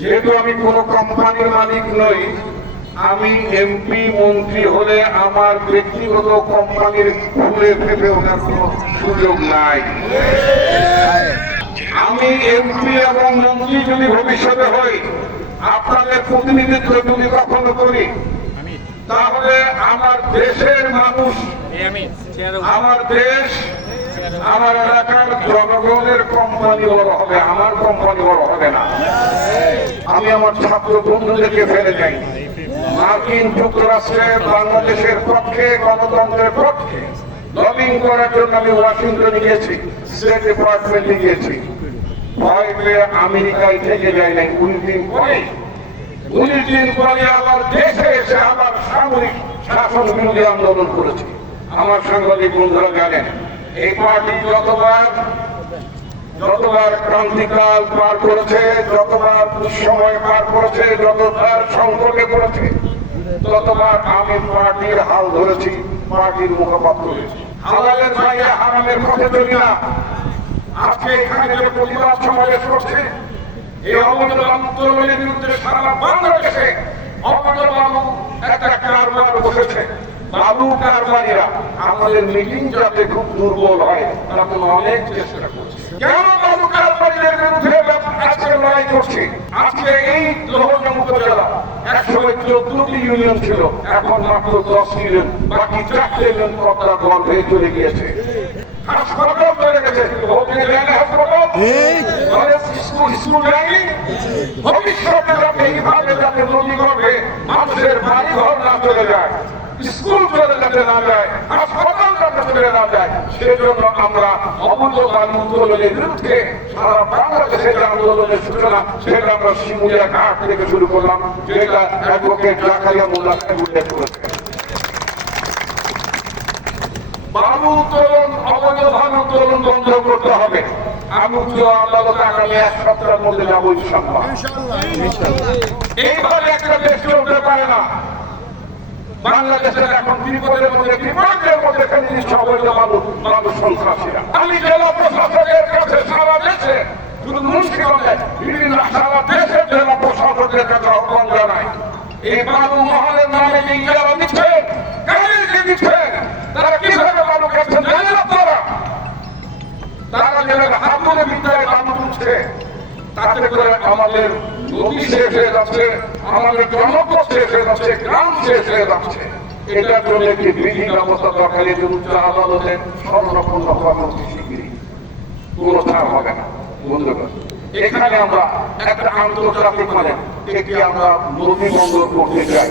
যেহেতু আমি কোনো কোম্পানির মালিক নই, আমি এমপি মন্ত্রী হলে আমার ব্যক্তিগত কোম্পানির খুলে ফেলে ওঠার কোনো সুযোগ নাই। আমি এমপি এবং মন্ত্রী যদি ভবিষ্যতে হই, আপনাদের প্রতিনিধিত্ব যদি কখনো করি, তাহলে আমার দেশের মানুষ, আমার দেশ, আমার এলাকার জনগণের কোম্পানি বড় হবে, আমার কোম্পানি বড় হবে না। আমি আমার ছাত্র বন্ধুদেরকে ফেলে যাই। মার্কিন যুক্তরাষ্ট্রে বাংলাদেশের পক্ষে, গণতন্ত্রের পক্ষে লবিং করার জন্য আমি ওয়াশিংটনে গিয়েছি, স্টেট ডিপার্টমেন্টে গিয়েছি। ভয় পেয়ে আমেরিকায় থেকে যাই নাই। 19 দিন পরে আমার দেশে এসে আবার সামরিক শাসন বিরোধী আন্দোলন করেছি। আমার সাংবাদিক বন্ধুরা জানেন, এই পার্টি যতবার ক্রান্তিকাল পার করেছে, যতবার দুঃসময় পার করেছে, যতবার সংকটে পড়েছে, ততবার আমি পার্টির হাল ধরেছি, পার্টির মুখপাত্র হয়েছি। হালালের বাইরে হারামের পথে চলি না। আজকে এখানে যে প্রতিবাদ সমাবেশ করছে, এই অবৈধ আন্দোলনের বিরুদ্ধে সারা বাংলাদেশে অবৈধ বাবু একটা কারবার বসেছে। বাবু কারবারিরা আমাদের মিটিং যাতে খুব দুর্বল হয়, তারা অনেক চেষ্টা করছে। কেন বাবু কারবারিদের বিরুদ্ধে আজকে লড়াই করছি? আজকে এই লোহজং উপজেলা একসময় 14টি ইউনিয়ন ছিল, এখন মাত্র 10 ইউনিয়ন, বাকি 4টে ইউনিয়ন কবজা গর্ভে চলে গিয়েছে। হাসপাতাল চলে গেছে, স্কুল যায়নি। ভবিষ্যতে যাতে এইভাবে যাতে নদী গর্ভে মানুষের বাড়ি ঘর না চলে যায়, স্কুল চলে যেতে না যায়, হাসপাতাল যাতে চলে না যায়, সেজন্য আমরা অবৈধ আন্দোলনের বিরুদ্ধে সারা বাংলাদেশে যে আন্দোলনের সূচনা, সেটা আমরা শিমুলিয়া ঘাট থেকে শুরু করলাম, যেটা অ্যাডভোকেট জাকারিয়া মোল্লা উল্লেখ করেছে। বালু উত্তোলন, অবৈধ ধান উত্তোলন বন্ধ করতে হবে। আমি আদালত আগামী 1 সপ্তাহের মধ্যে যাবো ইনশাআল্লাহ। এইভাবে একটা দেশ চলতে পারে না। বাংলাদেশের এখন বিপদের মধ্যে ফেলে দিচ্ছে অবৈধ মানুষ সন্ত্রাসীরা। আমি জেলা প্রশাসকের কাছে সারা দেশে, শুধু মুন্সিগঞ্জে বিভিন্ন সারা দেশের জেলা প্রশাসকের কাছে আহ্বান জানাই, এই বালু মহলের নামে যে ইজারা দিচ্ছেন, কাদেরকে দিচ্ছেন, তারা কিভাবে বালু খাচ্ছেন জানেন আপনারা? তারা যেভাবে হাতুড়ে বিদ্যায় বালু তুলছে, তাতে করে আমাদের নদী শেষ হয়ে যাচ্ছে, আমাদের জনপদ শেষ হয়ে যাচ্ছে, গ্রাম শেষ হয়ে যাচ্ছে। এটার জন্য একটি বিধি ব্যবস্থা দরকার। এই জন্য আদালতের স্বর্ণপূর্ণ কর্মসূচি শিগগিরই, কোনো ছাড় হবে না। বন্ধুগণ, এখানে আমরা একটা আন্তর্জাতিক মানে একটি আমরা নদী বন্দর করতে চাই।